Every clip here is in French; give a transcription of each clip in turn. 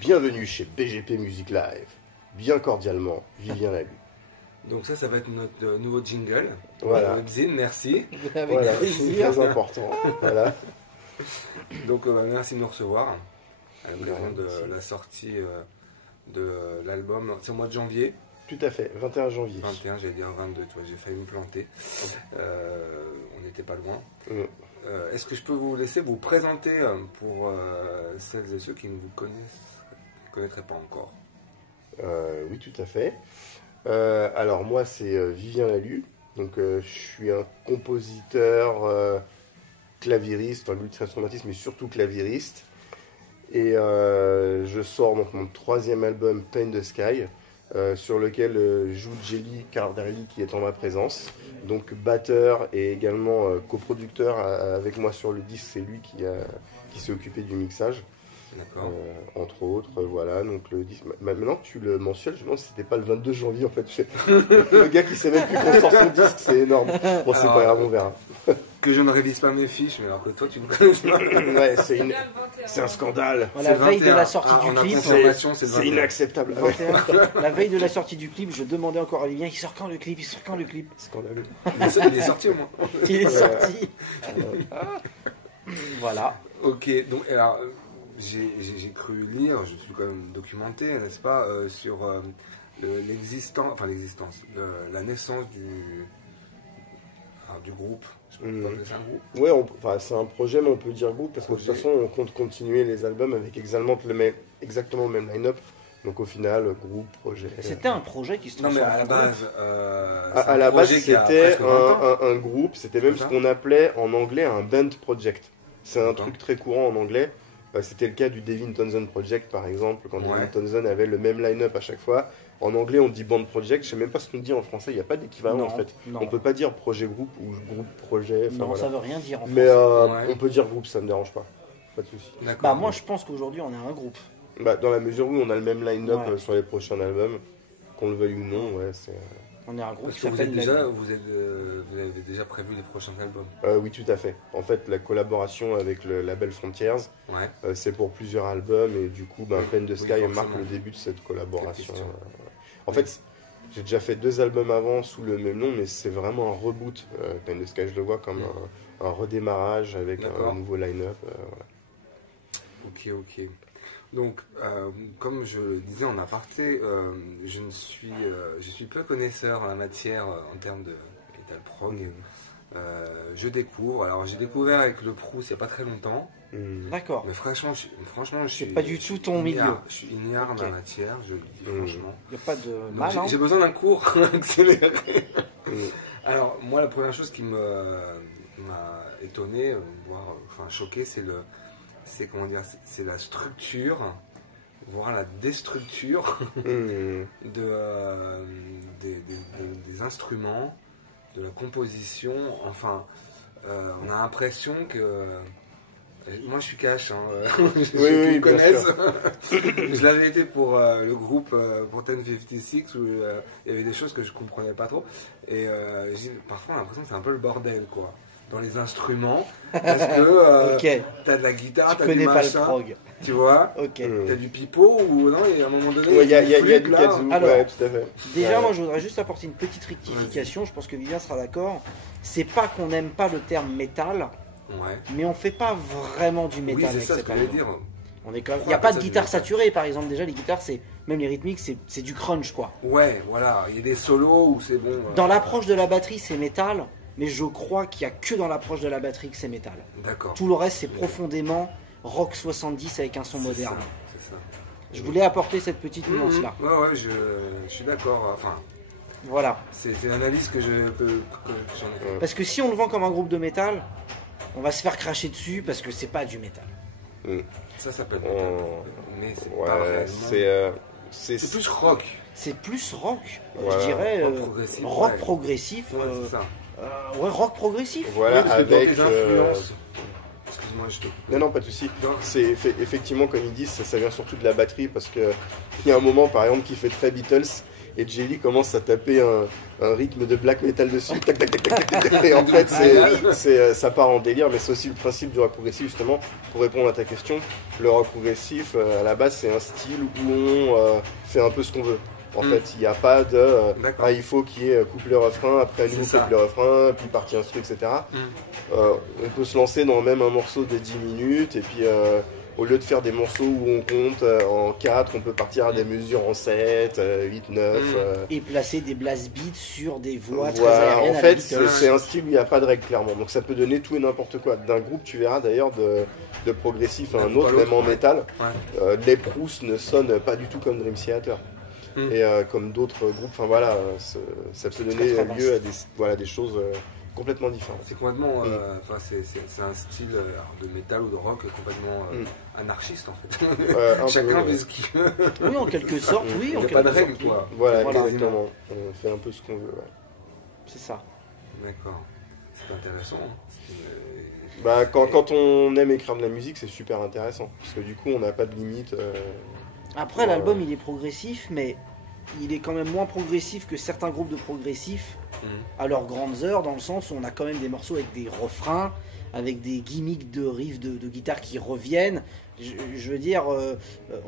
Bienvenue chez BGP Music Live. Bien cordialement, Vivien Lalu. Donc ça va être notre nouveau jingle. Voilà. Notre zine, merci. Voilà, c'est très important. Voilà. Donc merci de nous recevoir à l'occasion de la sortie de l'album. C'est au mois de janvier. Tout à fait, 21 janvier. 21, j'allais dire 22, tu vois, j'ai failli me planter. On n'était pas loin. Est-ce que je peux vous laisser vous présenter pour celles et ceux qui ne vous connaîtraient pas encore? Oui, tout à fait. Alors moi, c'est Vivien Lalu. Donc je suis un compositeur, claviériste, enfin multi-instrumentiste, mais surtout claviériste. Et je sors donc mon 3e album, Paint the Sky, sur lequel joue Jelly Cardarelli qui est en ma présence. Donc batteur et également coproducteur avec moi sur le disque, c'est lui qui s'est occupé du mixage. Entre autres, voilà. Donc le disque. Maintenant que tu le mentionnes, je me demande si c'était pas le 22 janvier en fait. Le gars qui sait même plus qu'on sort son disque, c'est énorme. Bon, c'est pas grave, on verra. Que je ne révise pas mes fiches, mais alors que toi tu me connais. Ouais, c'est un scandale. La veille de la sortie du clip, c'est inacceptable. La veille de la sortie du clip, je demandais encore à Vivien, il sort quand le clip? Il sort quand le clip? Scandaleux. Il est sorti au moins. Il est sorti. Voilà. Ok, donc alors. J'ai cru lire, je suis quand même documenté, n'est-ce pas, sur l'existence, la naissance du groupe. Je peux pas appeler ça un groupe. Ouais, c'est un projet, mais on peut dire groupe, parce que de toute façon, on compte continuer les albums avec exactement le même line-up. Donc au final, groupe, projet. C'était un projet qui se transforme. Non, mais à la base, à la base, c'était un groupe, c'était même ce qu'on appelait en anglais un band project. C'est un truc très courant en anglais. C'était le cas du Devin Townsend Project par exemple, quand Devin Townsend avait le même line-up à chaque fois. En anglais on dit band project, je sais même pas ce qu'on dit en français, il n'y a pas d'équivalent en fait. Non. On peut pas dire projet groupe ou groupe projet. Non, voilà. ça veut rien dire en français. Mais on peut dire groupe, ça me dérange pas. Pas de souci. Bah moi je pense qu'aujourd'hui on est un groupe. Bah, dans la mesure où on a le même line-up sur les prochains albums, qu'on le veuille ou non, c'est... On est un groupe qui s'appelle vous avez déjà prévu les prochains albums? Oui, tout à fait. En fait, la collaboration avec le label Frontiers, c'est pour plusieurs albums et du coup, Paint the Sky marque le début de cette collaboration. En fait, j'ai déjà fait 2 albums avant sous le même nom, mais c'est vraiment un reboot. Paint the Sky, je le vois comme un redémarrage avec un nouveau line-up. Voilà. Ok. Donc, comme je le disais en aparté, je suis peu connaisseur en la matière en termes de metal prog. Je découvre. Alors, j'ai découvert avec le Proust il n'y a pas très longtemps. D'accord. Mais franchement, je suis pas du tout ton milieu. Je suis ignare en la matière, je le dis franchement. Il n'y a pas de mal. J'ai besoin d'un cours accéléré. Alors, moi, la première chose qui m'a étonné, voire choqué, c'est la structure, voire la déstructure des instruments, de la composition. Enfin, on a l'impression que... Moi je suis cash, je me connaisse. Je l'avais été pour le groupe pour 1056 où il y avait des choses que je comprenais pas trop. Et parfois on a l'impression que c'est un peu le bordel quoi. Dans les instruments, parce que t'as de la guitare, t'as du machin, pas le prog. Tu vois, t'as du pipeau ou non, et à un moment donné, il y a du kazoo. Alors, tout à fait. Déjà, moi je voudrais juste apporter une petite rectification, je pense que Vivien sera d'accord. C'est pas qu'on n'aime pas le terme métal, mais on fait pas vraiment du métal avec cet album. Il n'y a pas de guitare saturée par exemple, déjà les guitares, même les rythmiques, c'est du crunch quoi. Ouais, voilà, il y a des solos où c'est bon. Dans l'approche de la batterie, c'est métal. Mais je crois qu'il n'y a que dans l'approche de la batterie que c'est métal. D'accord. Tout le reste, c'est profondément rock 70 avec un son moderne. C'est ça. Je voulais apporter cette petite nuance-là. Ouais, je suis d'accord. Enfin, voilà. C'est l'analyse que j'en ai. Parce que si on le vend comme un groupe de métal, on va se faire cracher dessus parce que c'est pas du métal. Ça s'appelle métal. Mais c'est pas réellement... C'est plus rock. C'est plus rock. Je dirais rock progressif. C'est ça. Rock progressif. Voilà, avec tes influences. Excuse-moi, je te... Non, pas de souci. C'est effectivement, comme ils disent, ça vient surtout de la batterie parce que il y a un moment, par exemple, qui fait très Beatles et Jelly commence à taper un rythme de black metal dessus, tac, tac, tac, tac, tac, tac, et en fait ça part en délire, mais c'est aussi le principe du rock progressif justement, pour répondre à ta question. Le rock progressif, à la base, c'est un style où on fait un peu ce qu'on veut. En fait, il n'y a pas de il faut qu'il y ait couplet-refrain, après un nouveau couplet-refrain, puis partie instru, etc. On peut se lancer dans même un morceau de 10 minutes, et puis au lieu de faire des morceaux où on compte en 4, on peut partir à des mesures en 7, 8, 9. Et placer des blast beats sur des voix très aériennes. En fait, c'est un style où il n'y a pas de règle, clairement. Donc ça peut donner tout et n'importe quoi. D'un groupe, tu verras d'ailleurs, de progressif à un autre, même en métal, les Proust ne sonnent pas du tout comme Dream Theater. Et comme d'autres groupes, enfin voilà, ça peut donner lieu à des choses complètement différentes. C'est complètement, c'est un style de métal ou de rock complètement anarchiste en fait. Chacun fait ce qu'il veut. Oui, en quelque sorte, oui. Il n'y a pas de règle, quoi. Voilà, exactement. On fait un peu ce qu'on veut. Ouais. C'est ça. D'accord. C'est intéressant. Quand on aime écrire de la musique, c'est super intéressant parce que du coup, on n'a pas de limite. Après, l'album il est progressif, mais il est quand même moins progressif que certains groupes de progressifs à leurs grandes heures, dans le sens où on a quand même des morceaux avec des refrains, avec des gimmicks de riffs de guitare qui reviennent. Je veux dire,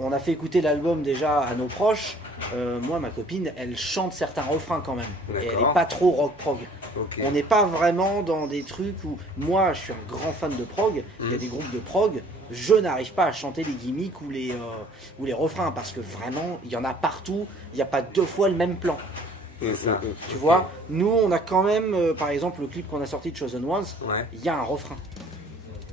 on a fait écouter l'album déjà à nos proches. Moi, ma copine, elle chante certains refrains quand même. Et elle n'est pas trop rock prog. Okay. On n'est pas vraiment dans des trucs où... Moi, je suis un grand fan de prog. Il y a des groupes de prog. Je n'arrive pas à chanter les gimmicks ou les refrains parce que vraiment, il y en a partout. Il n'y a pas 2 fois le même plan. Tu vois, nous, on a quand même, par exemple, le clip qu'on a sorti de Chosen Ones, il y a un refrain.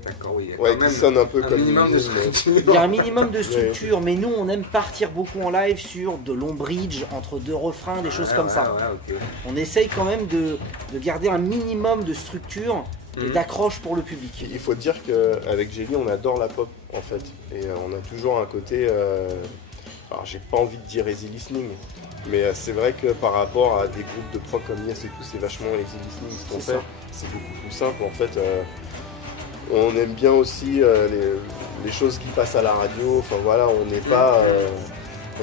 D'accord, oui. Qui sonne un peu comme minimum de structure. Il y a un minimum de structure, mais nous, on aime partir beaucoup en live sur de longs bridges entre 2 refrains, des choses comme ça. On essaye quand même de garder un minimum de structure et d'accroche pour le public. Il faut dire qu'avec Jelly, on adore la pop, en fait. Et on a toujours un côté... alors, j'ai pas envie de dire easy listening, mais c'est vrai que par rapport à des groupes de prog comme Yes et tout, c'est vachement easy listening ce qu'on fait. C'est beaucoup plus simple, en fait. On aime bien aussi les choses qui passent à la radio. Enfin voilà, on n'est pas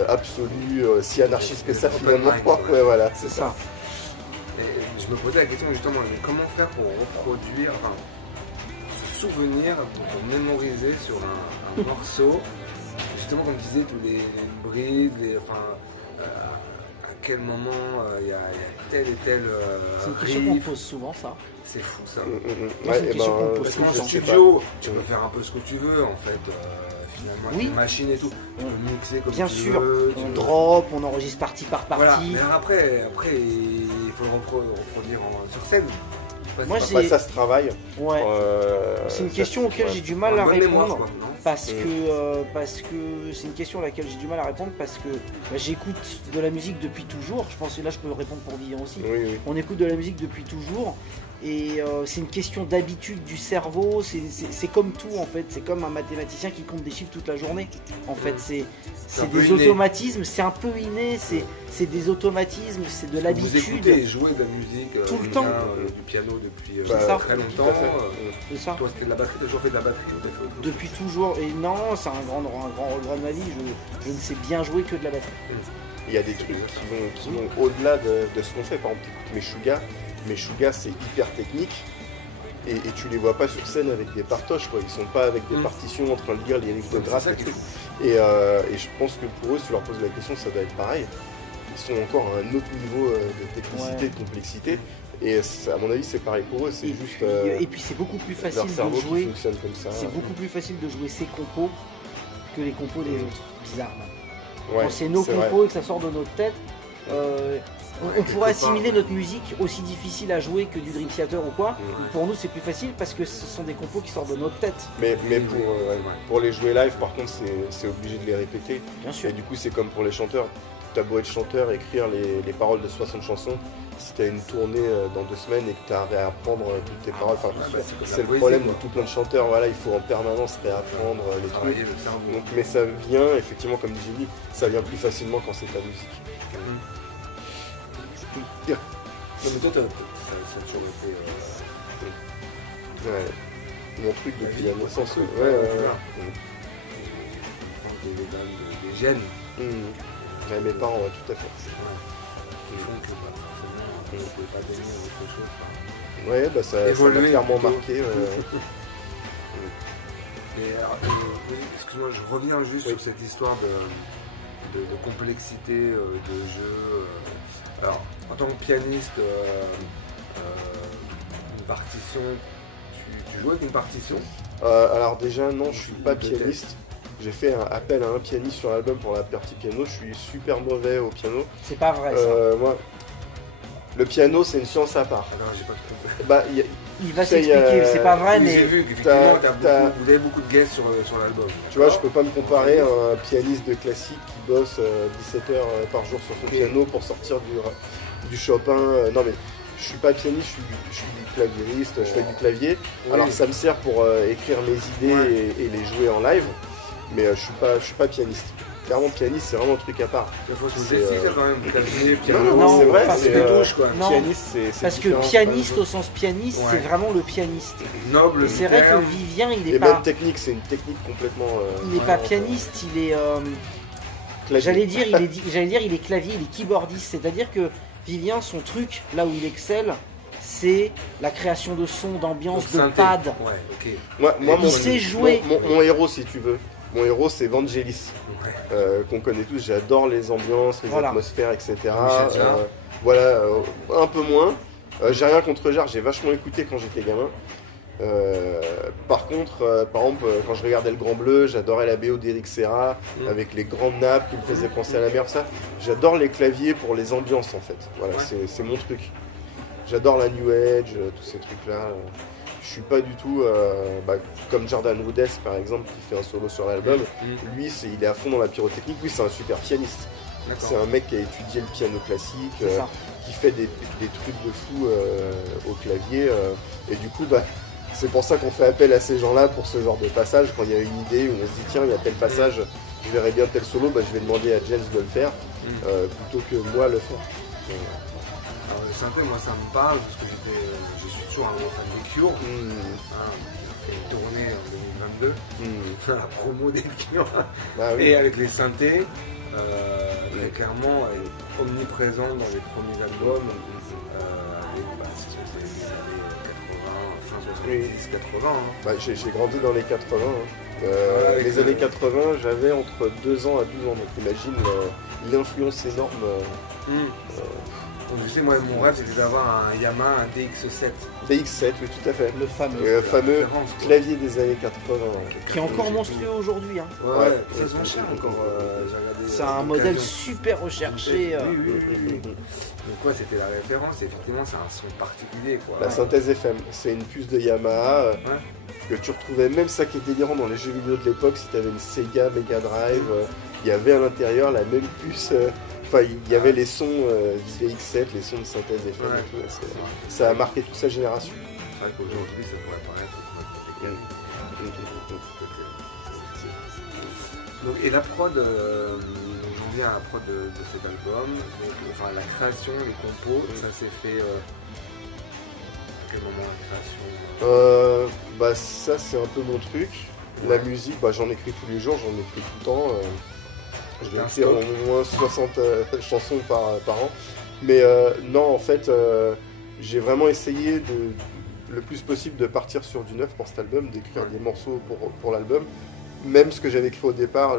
absolu si anarchiste que ça finalement. Ouais, voilà, c'est ça. Et je me posais la question justement, mais comment faire pour reproduire, se souvenir, pour mémoriser sur un morceau, justement comme tu disais, tous les brides, à quel moment il y a tel et tel c'est une question qu'on pose souvent, ça. C'est fou ça. C'est une question qu'on pose souvent. Dans le studio, tu peux faire un peu ce que tu veux en fait, finalement, avec les machines et tout. On peut mixer comme bien tu sûr, veux. on drop, on enregistre partie par partie. Voilà. Mais après, il faut le reproduire sur scène. Moi, ça se travaille. Ouais. C'est une question auquel j'ai du mal à répondre. Parce que c'est une question à laquelle j'ai du mal à répondre parce que j'écoute de la musique depuis toujours. Je pense que là je peux répondre pour Vivian aussi. Oui. On écoute de la musique depuis toujours et c'est une question d'habitude du cerveau. C'est comme tout en fait. C'est comme un mathématicien qui compte des chiffres toute la journée. En fait, c'est des automatismes. C'est un peu inné. C'est des automatismes. C'est de l'habitude. Vous écoutez et jouez de la musique tout le temps, du piano depuis très longtemps. C'est ça. Toi, c'était de la batterie. T'as toujours fait de la batterie depuis toujours. Et non, c'est un grand regret de ma vie. Je ne sais bien jouer que de la batterie. Il y a des trucs qui vont au-delà de ce qu'on fait. Par exemple, Meshuggah, c'est hyper technique. Et tu les vois pas sur scène avec des partoches, quoi. Ils sont pas avec des partitions en train de lire les riffs de gratte et tout. Et je pense que pour eux, si tu leur poses la question, ça doit être pareil. Ils sont encore à un autre niveau de technicité, de complexité. Et à mon avis, c'est pareil pour eux. C'est juste. Et puis c'est beaucoup plus facile de jouer. C'est beaucoup plus facile de jouer ces compos que les compos des autres. Bizarrement. Quand c'est nos compos et que ça sort de notre tête, on pourrait assimiler notre musique aussi difficile à jouer que du Dream Theater ou quoi. Pour nous, c'est plus facile parce que ce sont des compos qui sortent de notre tête. Mais pour les jouer live, par contre, c'est obligé de les répéter. Bien sûr. Et du coup, c'est comme pour les chanteurs. T'as beau être chanteur, écrire les paroles de 60 chansons, si t'as une tournée dans 2 semaines et que t'as à réapprendre toutes tes paroles, c'est le problème de tout plein de chanteurs, voilà, il faut en permanence réapprendre les trucs. Donc, mais ça vient, effectivement, comme dit Jimmy, ça vient plus facilement quand c'est ta musique. Non mais toi, ça a toujours été mon truc depuis la naissance. Des gènes. Mes parents, tout à fait. qui font que forcément on ne peut pas donner autre chose. Ouais, bah ça m'a clairement marqué. Excuse-moi, je reviens juste sur cette histoire de complexité de jeu. Alors, en tant que pianiste, une partition, tu joues avec une partition? Alors déjà, non, je suis pas pianiste. J'ai fait un appel à un pianiste sur l'album pour la partie piano. Je suis super mauvais au piano. C'est pas vrai ça. Moi, le piano, c'est une science à part. Alors, j'ai pas tout compris. Bah, il va s'expliquer, c'est pas vrai, mais... J'ai vu qu'effectivement, vous avez beaucoup de guests sur l'album. Tu vois, je peux pas me comparer à un pianiste de classique qui bosse 17 heures par jour sur son piano pour sortir du Chopin. Non mais, je suis pas pianiste, je suis du clavieriste, je fais du clavier. Oui. Alors ça me sert pour écrire mes idées et les jouer en live, mais je suis pas pianiste. Clairement, pianiste, c'est vraiment un truc à part. C'est quand même clavier, piano. Non, c'est vrai, c'est touche quoi. Non, pianiste, c'est parce que pianiste au sens pianiste, c'est vraiment le pianiste. Noble. Et c'est vrai que Vivien, il est et pas. Même technique, c'est une technique complètement. Il n'est pas pianiste, il est. J'allais dire, il est clavier, il est keyboardiste. C'est-à-dire que Vivien, son truc, là où il excelle, c'est la création de sons, d'ambiance, de pad. Il sait jouer. Mon héros, si tu veux. Mon héros, c'est Vangelis, qu'on connaît tous. J'adore les ambiances, les atmosphères, etc. Voilà, un peu moins. J'ai rien contre Jarre, j'ai vachement écouté quand j'étais gamin. Par contre, par exemple, quand je regardais Le Grand Bleu, j'adorais la BO d'Eric Serra, avec les grandes nappes qui me faisaient penser à la mer, ça. J'adore les claviers pour les ambiances, en fait. Voilà, c'est mon truc. J'adore la New Age, tous ces trucs-là. Je suis pas du tout comme Jordan Rudess par exemple qui fait un solo sur l'album. Lui il est à fond dans la pyrotechnique. Lui c'est un super pianiste. C'est un mec qui a étudié le piano classique, qui fait des trucs de fou au clavier. Et du coup c'est pour ça qu'on fait appel à ces gens-là pour ce genre de passage. Quand il y a une idée où on se dit tiens il y a tel passage, je verrais bien tel solo, je vais demander à James de le faire plutôt que moi le faire. Alors le synthé, moi ça me parle parce que je suis toujours un fan des Cure. On a fait une tournée en 2022, la promo des Cure. Et avec les synthés, très clairement, elle est omniprésente dans les premiers albums. C'est les années 80, fin 70, 80. J'ai grandi dans les 80. Les années 80, j'avais entre 2 ans à 12 ans. Donc imagine l'influence énorme. Donc, tu sais, moi, mon rêve, c'était d'avoir un Yamaha, un DX7. DX7, oui, tout à fait. Le fameux clavier des années 80. Qui est encore monstrueux aujourd'hui. Hein. Ouais, très cher encore. C'est un modèle super recherché. Oui. Donc, c'était la référence. Et effectivement, c'est un son particulier. La synthèse FM, c'est une puce de Yamaha que tu retrouvais, même ça qui est délirant dans les jeux vidéo de l'époque, si tu avais une Sega Mega Drive, il y avait à l'intérieur la même puce. Enfin, il y avait les sons du DX7, les sons de synthèse FM et tout. Ça a marqué toute sa génération. C'est vrai qu'aujourd'hui, ça pourrait paraître. Donc, et la prod, j'en viens à la prod de cet album. Donc, enfin, la création, les compos, ça s'est fait. À quel moment la création Ça, c'est un peu mon truc. La musique, j'en écris tous les jours, j'en écris tout le temps. Je vais écrire au moins 60 chansons par an. Mais non, en fait, j'ai vraiment essayé le plus possible de partir sur du neuf pour cet album, d'écrire des morceaux pour l'album. Même ce que j'avais écrit au départ,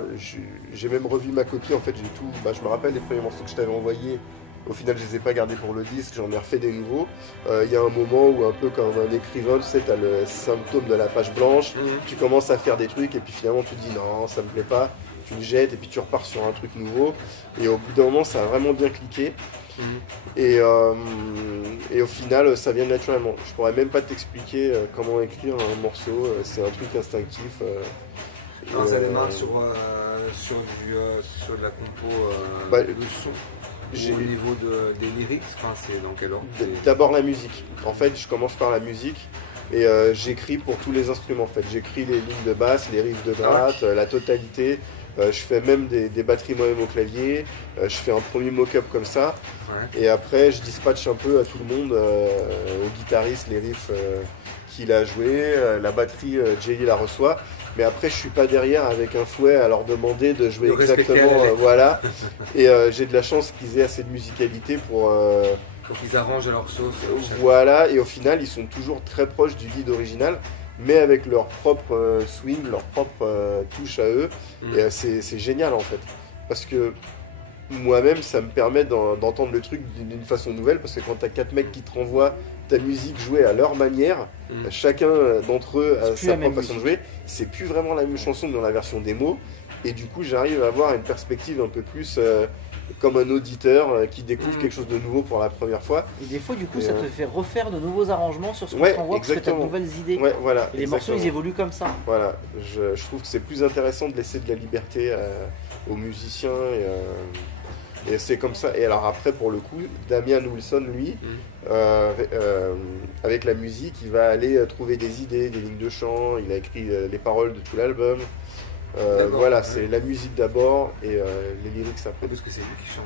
j'ai même revu ma copie. En fait, j'ai tout. Je me rappelle les premiers morceaux que je t'avais envoyés. Au final, je les ai pas gardés pour le disque, j'en ai refait des nouveaux. Il y a un moment où, un peu comme un écrivain, tu sais, tu as le symptôme de la page blanche, tu commences à faire des trucs et puis finalement tu te dis non, ça me plaît pas. Tu le jettes et puis tu repars sur un truc nouveau. Et au bout d'un moment, ça a vraiment bien cliqué. Et au final, ça vient naturellement. Je pourrais même pas t'expliquer comment écrire un morceau. C'est un truc instinctif. Alors, ça démarre sur de la compo de son. Au niveau des lyrics, c'est dans quel ordre? D'abord la musique. En fait, je commence par la musique. Et j'écris pour tous les instruments. En fait, j'écris les lignes de basse, les riffs de gratte, la totalité. Je fais même des batteries moi-même au clavier. Je fais un premier mock-up comme ça. Et après, je dispatche un peu à tout le monde, aux guitaristes, les riffs qu'il a joué, la batterie, Jelly la reçoit. Mais après, je suis pas derrière avec un fouet à leur demander de jouer exactement, voilà. Et j'ai de la chance qu'ils aient assez de musicalité pour qu'ils arrangent leur sauce. Voilà, et au final, ils sont toujours très proches du lead original, mais avec leur propre swing, leur propre touche à eux. Et c'est génial en fait, parce que moi-même, ça me permet d'entendre le truc d'une façon nouvelle, parce que quand t'as 4 mecs qui te renvoient ta musique jouée à leur manière, chacun d'entre eux a sa propre façon de jouer, c'est plus vraiment la même chanson que dans la version démo, et du coup j'arrive à avoir une perspective un peu plus comme un auditeur qui découvre quelque chose de nouveau pour la première fois. Et des fois du coup ça te fait refaire de nouveaux arrangements sur ce qu'on t'envoie, parce que t'as de nouvelles idées. Ouais, voilà, et les morceaux ils évoluent comme ça. Voilà, je trouve que c'est plus intéressant de laisser de la liberté aux musiciens, et c'est comme ça. Et alors après, pour le coup, Damian Wilson, lui, avec la musique, il va aller trouver des idées, des lignes de chant. Il a écrit les paroles de tout l'album. Voilà, c'est la musique d'abord et les lyrics après. Parce que c'est lui qui chante.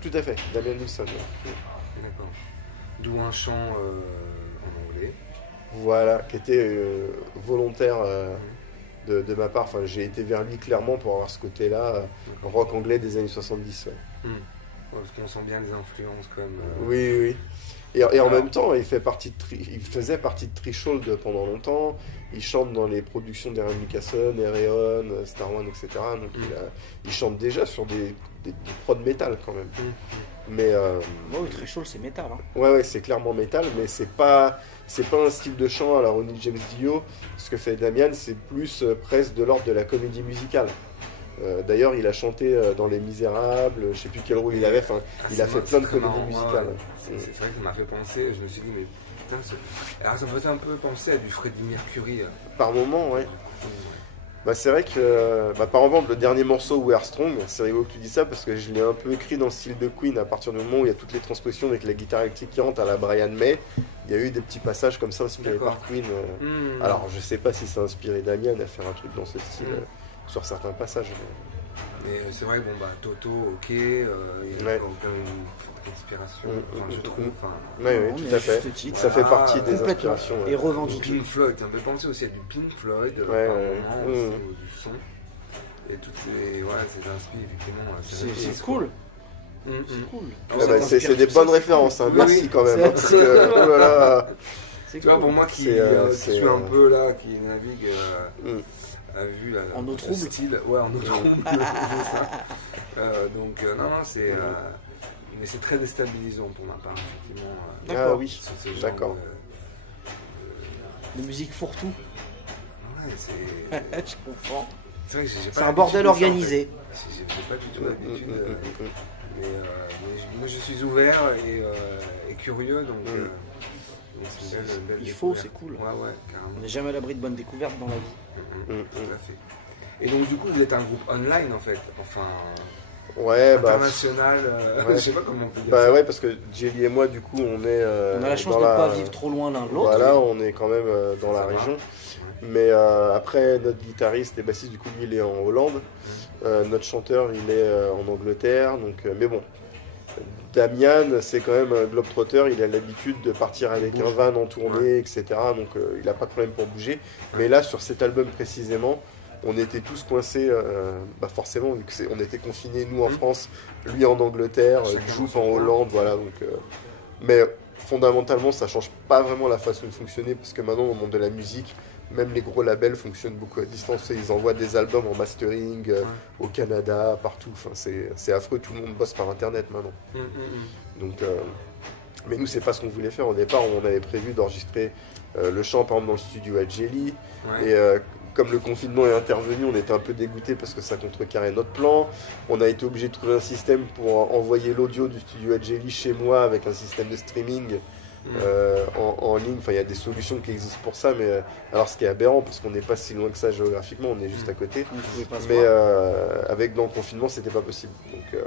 Tout à fait, Damian Wilson. Ouais. D'accord. D'où un chant en anglais. Voilà, qui était volontaire de ma part. Enfin, j'ai été vers lui clairement pour avoir ce côté-là, rock anglais des années 70. Ouais. Parce qu'on sent bien les influences comme. Oui. Et en même temps, il faisait partie de Threshold pendant longtemps. Il chante dans les productions d'Aaron Lucassen, Ereon, Star One, etc. Donc il chante déjà sur des prods métal quand même. Mais Threshold c'est métal. Hein. Ouais, c'est clairement métal, mais c'est pas un style de chant à la Ronnie James Dio. Ce que fait Damian, c'est plus presque de l'ordre de la comédie musicale. D'ailleurs, il a chanté dans Les Misérables, je sais plus quel rôle il avait, il a fait plein de comédies musicales. C'est vrai que ça m'a fait penser, je me suis dit, mais putain, alors ça me faisait un peu penser à du Freddie Mercury. Par moment, ouais. Bah, c'est vrai que, par exemple, le dernier morceau, We Are Strong, c'est rigolo que tu dis ça, parce que je l'ai un peu écrit dans le style de Queen, à partir du moment où il y a toutes les transpositions avec la guitare électrique qui rentre à la Brian May. Il y a eu des petits passages comme ça inspirés par Queen. Alors, je sais pas si ça a inspiré Damian à faire un truc dans ce style. Sur certains passages. Mais c'est vrai, Toto, ok, il y a une inspiration, je trouve. Oui, tout à fait. Ça fait partie des inspirations. Et revendiqué. Pink Floyd, ça me fait penser aussi à du Pink Floyd, du son. Et toutes ces inspirations, effectivement. C'est cool. C'est c'est des bonnes références, merci quand même. Tu vois, pour moi qui suis un peu là, qui navigue. A vu en eau trouble. Ouais, en eau trouble. Donc non, c'est mais c'est très déstabilisant pour ma part, effectivement. Ah oui, d'accord. De musique fourre-tout. Ouais, c'est. Je comprends. C'est un bordel organisé. J'ai pas du tout l'habitude. Mais moi, je suis ouvert et curieux, donc. Il faut, c'est cool. Ouais, carrément. On n'est jamais à l'abri de bonnes découvertes dans la vie. Tout à fait. Et donc du coup, vous êtes un groupe online en fait, enfin. Ouais, international. Je sais pas comment on peut dire. Ça. Ouais, parce que Jelly et moi, du coup, on est. On a la chance de ne pas vivre trop loin l'un de l'autre. Voilà, on est quand même dans la région. Mais après, notre guitariste et bassiste, du coup, lui, il est en Hollande. Notre chanteur, il est en Angleterre. Donc, mais bon. Damian, c'est quand même un globetrotter, il a l'habitude de partir avec un van en tournée, etc. Donc il n'a pas de problème pour bouger. Mais là, sur cet album précisément, on était tous coincés, forcément, vu qu'on était confinés, nous en France, lui en Angleterre, Jouf en Hollande, voilà. Donc, mais fondamentalement, ça ne change pas vraiment la façon de fonctionner, parce que maintenant, au monde de la musique, même les gros labels fonctionnent beaucoup à distance. Ils envoient des albums en mastering au Canada, partout. Enfin, c'est affreux, tout le monde bosse par Internet maintenant. Donc, mais nous, c'est pas ce qu'on voulait faire. Au départ, on avait prévu d'enregistrer le chant, par exemple, dans le studio à Jelly. Et comme le confinement est intervenu, on était un peu dégoûtés parce que ça contrecarrait notre plan. On a été obligé de trouver un système pour envoyer l'audio du studio à Jelly chez moi avec un système de streaming. En ligne, enfin il y a des solutions qui existent pour ça, mais alors ce qui est aberrant parce qu'on n'est pas si loin que ça géographiquement, on est juste à côté, mais avec dans le confinement c'était pas possible. Donc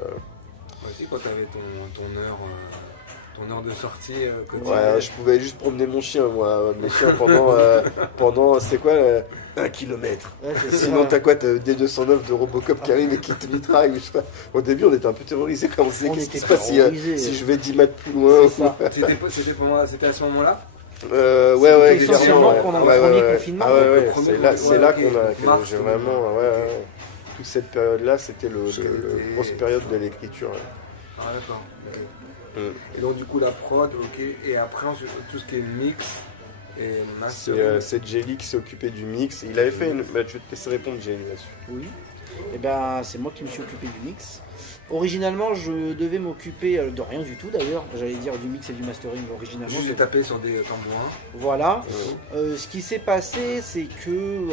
c'est quoi, t'avais ton heure de sortie je pouvais juste promener mon chien, moi, mes chiens pendant c'est quoi 1 kilomètre. Sinon t'as quoi, t'as des 209 de Robocop qui arrive et qui te mitraille, je sais pas. Au début on était un peu terrorisés quand on sait qu'est-ce qui se passe si je vais 10 mètres plus loin. C'était à ce moment-là Ouais, essentiellement pendant le premier confinement. C'est là qu'on a j'ai vraiment toute cette période-là, c'était la grosse période de l'écriture. Ah d'accord. Et donc du coup la prod, ok, et après tout ce qui est mix et master. C'est Jelly qui s'est occupé du mix. Il avait fait je vais te laisser répondre Jelly là-dessus. Oui. Et c'est moi qui me suis occupé du mix. Originalement, je devais m'occuper de rien du tout d'ailleurs. J'allais dire du mix et du mastering originalement. J'ai tapé sur des tambourins. Voilà. Ce qui s'est passé, c'est que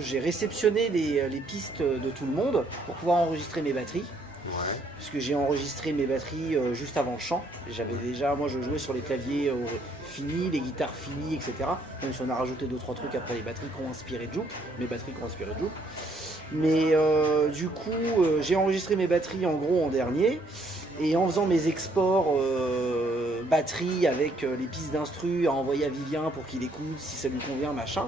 j'ai réceptionné les pistes de tout le monde pour pouvoir enregistrer mes batteries. Ouais. Parce que j'ai enregistré mes batteries juste avant le chant. J'avais déjà, moi je jouais sur les claviers finis, les guitares finies, etc. Même si on a rajouté 2-3 trucs après les batteries qui ont inspiré de Joe, mes batteries qui ont inspiré de Joe. Mais du coup, j'ai enregistré mes batteries en gros en dernier. Et en faisant mes exports batterie avec les pistes d'instru à envoyer à Vivien pour qu'il écoute si ça lui convient, machin.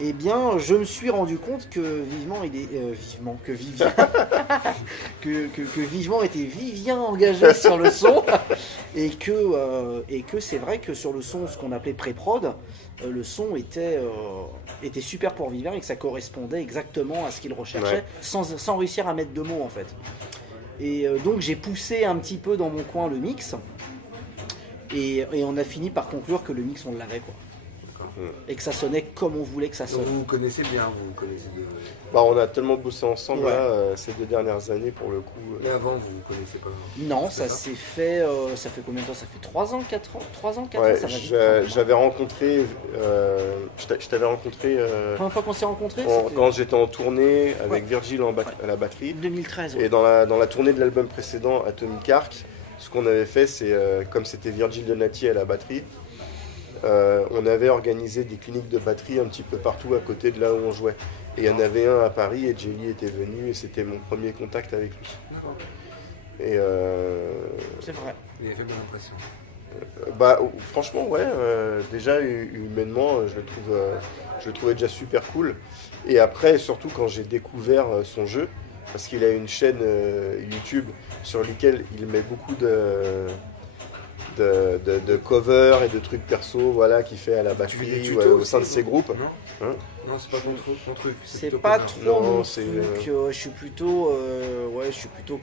Eh bien, je me suis rendu compte que Vivien était Vivien engagé sur le son et que c'est vrai que sur le son, ce qu'on appelait pré-prod, le son était super pour Vivien et que ça correspondait exactement à ce qu'il recherchait sans réussir à mettre de mots en fait. Et donc j'ai poussé un petit peu dans mon coin le mix et on a fini par conclure que le mix on l'avait quoi. Et que ça sonnait comme on voulait que ça sonne. Donc vous connaissez bien, on a tellement bossé ensemble ces 2 dernières années pour le coup. Et avant vous connaissez pas? Non, ça s'est fait, ça fait combien de temps? Ça fait 3 ans, 4 ans? 3 ans, 4 ans, ça va j'avais rencontré, je t'avais rencontré la première fois qu'on s'est rencontrés quand j'étais en tournée avec Virgile à la batterie. 2013. Et dans la tournée de l'album précédent, Atomic Arc, ce qu'on avait fait, c'est comme c'était Virgile Donati à la batterie, on avait organisé des cliniques de batterie un petit peu partout à côté de là où on jouait. Et il y en avait un à Paris et Jelly était venu et c'était mon premier contact avec lui. Et c'est vrai. Il a fait bonne impression. Franchement, déjà humainement, je le trouvais déjà super cool. Et après, surtout quand j'ai découvert son jeu, parce qu'il a une chaîne YouTube sur laquelle il met beaucoup de covers et de trucs perso qu'il fait à la batterie ou au sein de ses groupes. Non, c'est pas ton truc. C'est pas trop mon truc. Je suis plutôt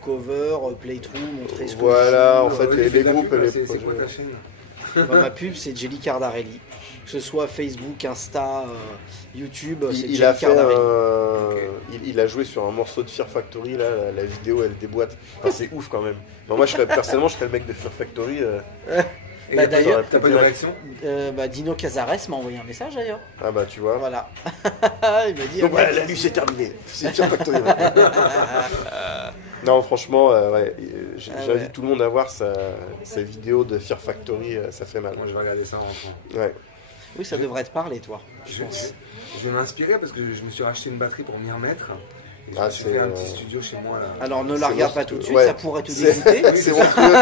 cover, playthrough, montrer ce que en fait, les groupes. C'est quoi ta chaîne? Ma pub, c'est Jelly Cardarelli. Que ce soit Facebook, Insta, YouTube, c'est il a fait il a joué sur un morceau de Fear Factory, là, la vidéo elle déboîte. C'est ouf quand même. Moi personnellement je serais le mec de Fear Factory. D'ailleurs, t'as pas de réaction? Dino Cazares m'a envoyé un message d'ailleurs. Ah bah tu vois. Voilà. Il m'a dit. Donc la nuit c'est terminé. C'est Fear Factory. Non franchement, j'invite tout le monde à voir sa vidéo de Fear Factory, ça fait mal. Moi je vais regarder ça en rentrant. Ouais. Oui, ça devrait te parler, toi. Je vais m'inspirer parce que je me suis racheté une batterie pour m'y remettre. J'ai fait un petit studio chez moi là. Alors ne la regarde pas tout de suite, ça pourrait te dégoûter. C'est monstrueux.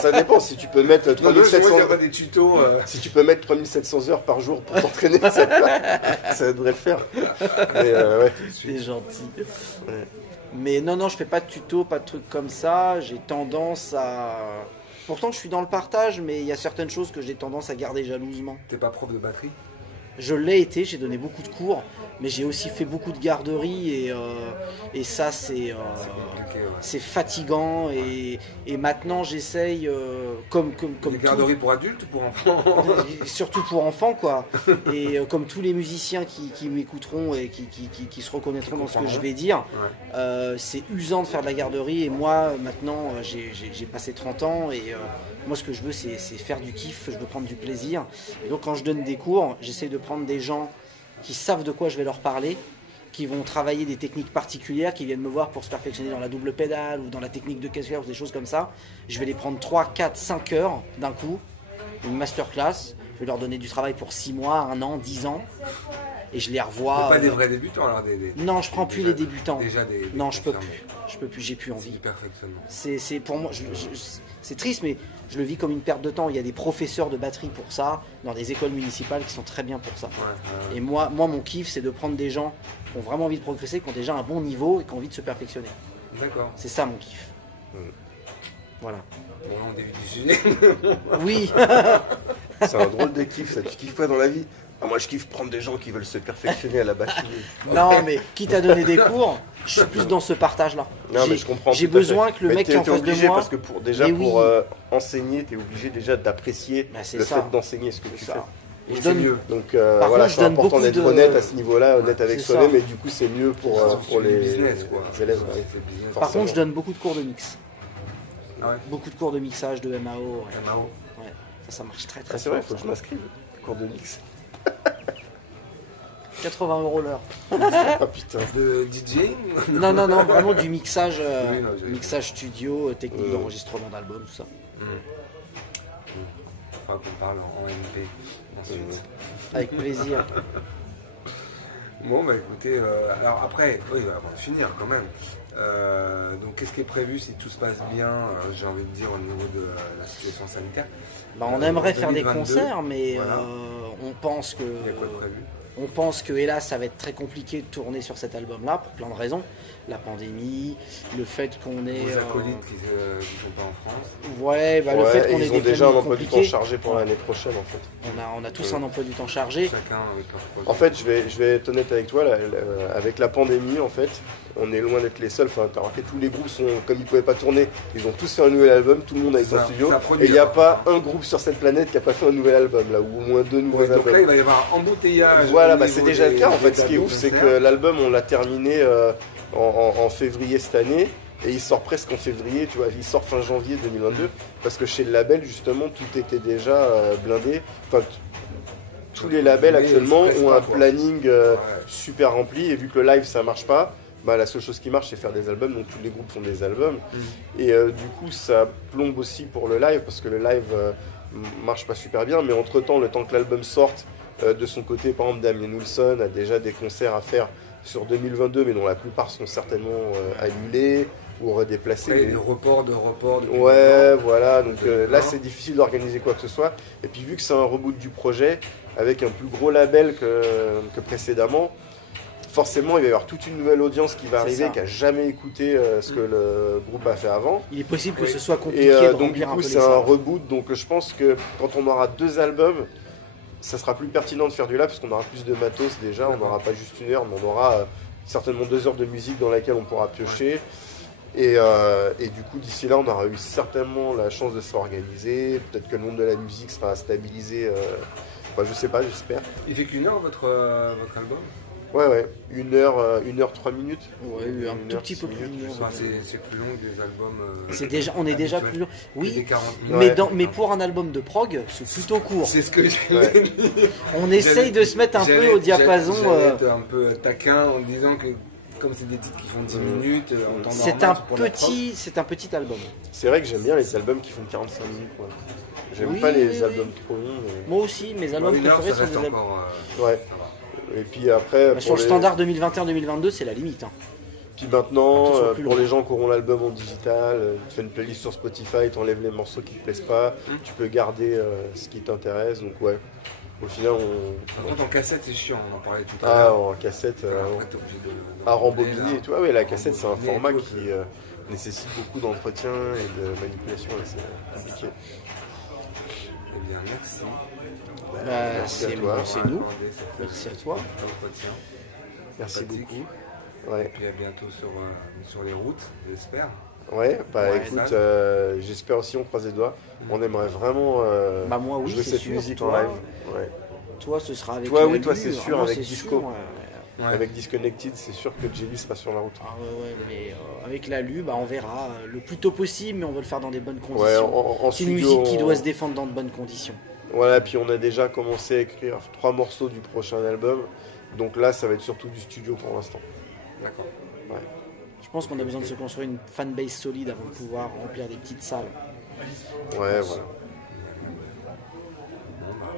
Ça dépend si tu peux mettre 3700 heures. Des tutos. Si tu peux mettre 3700 heures par jour pour t'entraîner, ça devrait le faire. Mais c'est gentil. Ouais. Mais non, je fais pas de tuto, pas de trucs comme ça. J'ai tendance à. Pourtant, je suis dans le partage, mais il y a certaines choses que j'ai tendance à garder jalousement. T'es pas prof de batterie? Je l'ai été, j'ai donné beaucoup de cours, mais j'ai aussi fait beaucoup de garderies et ça c'est fatigant et maintenant j'essaye comme des garderies pour adultes ou pour enfants? Surtout pour enfants quoi. Et comme tous les musiciens qui m'écouteront et qui se reconnaîtront dans ce que je vais dire, c'est usant de faire de la garderie et moi maintenant j'ai passé 30 ans et moi ce que je veux c'est faire du kiff, je veux prendre du plaisir. Et donc quand je donne des cours, j'essaye de prendre des gens qui savent de quoi je vais leur parler, qui vont travailler des techniques particulières, qui viennent me voir pour se perfectionner dans la double pédale ou dans la technique de caisse ou des choses comme ça. Je vais les prendre 3, 4, 5 heures d'un coup, une masterclass, je vais leur donner du travail pour 6 mois, 1 an, 10 ans. Et je les revois. Pas des vrais débutants alors Non, je prends plus les débutants. Non, je peux plus, j'ai plus envie. C'est du perfectionnement. C'est pour moi, c'est triste, mais je le vis comme une perte de temps. Il y a des professeurs de batterie pour ça, dans des écoles municipales qui sont très bien pour ça. Et moi, mon kiff, c'est de prendre des gens qui ont vraiment envie de progresser, qui ont déjà un bon niveau et qui ont envie de se perfectionner. D'accord. C'est ça mon kiff. Voilà. Bon, on débute du sujet. Oui. C'est un drôle de kiff, ça. Tu kiffes pas dans la vie? Moi, je kiffe prendre des gens qui veulent se perfectionner à la batterie. Non, mais quitte à donner des cours, je suis plus dans ce partage-là. Non, mais je comprends. J'ai besoin que le mec qui est en face de moi... parce que pour enseigner, tu es obligé déjà d'apprécier le fait d'enseigner ce que tu fais. Et je donne mieux. Donc voilà, c'est important d'être honnête à ce niveau-là, honnête avec soi-même, et du coup c'est mieux pour les élèves. Par contre, je donne beaucoup de cours de mix. Beaucoup de cours de mixage, de MAO. Ouais. Ça marche très très bien. C'est vrai, il faut que je m'inscrive. Cours de mix. 80 € l'heure. Ah putain. De DJ? Non, vraiment du mixage, mixage studio, technique d'enregistrement d'album, tout ça. Faudra qu'on parle en MP ensuite. Avec plaisir. Bon, bah écoutez, alors après, oui, on va finir quand même. Donc qu'est-ce qui est prévu si tout se passe bien, j'ai envie de dire, au niveau de la situation sanitaire? On aimerait faire des concerts, mais voilà. On pense que... Il y a quoi de prévu? On pense que, hélas, ça va être très compliqué de tourner sur cet album-là, pour plein de raisons. La pandémie, le fait qu'on ait... Les acolytes qui ne sont pas en France. Ouais, le fait qu'on ait des Ils ont déjà un emploi du temps chargé pour l'année prochaine, en fait. On a tous un emploi du temps chargé. Chacun avec leur projet. En fait, je vais être honnête avec toi, avec la pandémie, en fait, on est loin d'être les seuls. Enfin, t'as remarqué, tous les groupes sont, comme ils ne pouvaient pas tourner, ils ont tous fait un nouvel album, tout le monde avec son studio. Et il n'y a pas un groupe sur cette planète qui n'a pas fait un nouvel album, là, ou au moins 2 nouveaux albums. Donc là, il va y avoir embouteillage. Voilà, c'est déjà le cas. En fait, ce qui est ouf, c'est que l'album, on l'a terminé en février cette année. Et il sort presque en février, tu vois, il sort fin janvier 2022, parce que chez le label, justement, tout était déjà blindé. Enfin, tous les labels actuellement ont un planning super rempli, et vu que le live ça marche pas, la seule chose qui marche c'est faire des albums, donc tous les groupes font des albums. Et du coup ça plombe aussi pour le live, parce que le live marche pas super bien, mais entre temps, le temps que l'album sorte, de son côté, par exemple, Damien Wilson a déjà des concerts à faire sur 2022, mais dont la plupart sont certainement annulés ou redéplacés. Ouais, des reports. Ouais, voilà, donc là c'est difficile d'organiser quoi que ce soit. Et puis vu que c'est un reboot du projet, avec un plus gros label que précédemment, forcément il va y avoir toute une nouvelle audience qui va arriver, qui n'a jamais écouté ce que le groupe a fait avant. Il est possible que ce soit compliqué de donc du coup c'est un reboot, donc je pense que quand on aura 2 albums, ça sera plus pertinent de faire du live parce qu'on aura plus de matos déjà, on n'aura pas juste 1 heure, mais on aura certainement 2 heures de musique dans laquelle on pourra piocher. Et du coup, d'ici là, on aura eu certainement la chance de s'organiser. Peut-être que le monde de la musique sera stabilisé. Je sais pas, j'espère. Il fait qu'1 heure votre album? Ouais, 1 heure 3 minutes. Ouais, un tout petit peu plus long. C'est plus long que des albums. On est déjà plus long. Oui, mais pour un album de prog, c'est plutôt court. C'est ce que je On essaye de se mettre un peu au diapason. J'allais être un peu taquin en disant que comme c'est des titres qui font 10 minutes, en temps normal, c'est un petit album. C'est vrai que j'aime bien les albums qui font 45 minutes. J'aime pas les albums trop longs. Moi aussi, mes albums préférés sont des albums. Ouais. Et puis après, sur le standard 2021-2022, c'est la limite. Puis maintenant, pour les gens qui auront l'album en digital, tu fais une playlist sur Spotify, tu enlèves les morceaux qui te plaisent pas, tu peux garder ce qui t'intéresse. Donc ouais, au final, Par contre, en cassette, c'est chiant, on en parlait tout à l'heure. En cassette, à rembobiner et tout. Ah oui, la cassette, c'est un format qui nécessite beaucoup d'entretien et de manipulation, c'est compliqué. Eh bien, merci. Merci à toi. C'est nous. Merci à toi. Merci beaucoup. Ouais. Et puis à bientôt sur les routes, j'espère. Ouais, écoute, j'espère aussi, on croise les doigts. On aimerait vraiment moi, oui, jouer cette musique en live. Ouais. Toi, ce sera avec toi c'est sûr, avec Disco. Avec Disconnected, c'est sûr que Jelly sera sur la route. Ah ouais, mais avec l'ALU, on verra le plus tôt possible, mais on va le faire dans des bonnes conditions. C'est une musique qui doit se défendre dans de bonnes conditions. Voilà, puis on a déjà commencé à écrire 3 morceaux du prochain album. Donc là, ça va être surtout du studio pour l'instant. D'accord. Ouais. Je pense qu'on a besoin de se construire une fanbase solide avant de pouvoir remplir des petites salles. Ouais, voilà.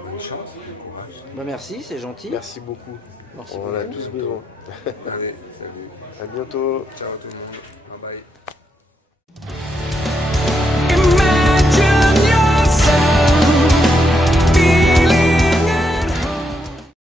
Bonne chance, bon courage. Merci, c'est gentil. Merci beaucoup. Merci on en a tous besoin. Allez, salut. À bientôt. Ciao tout le monde. Bye bye.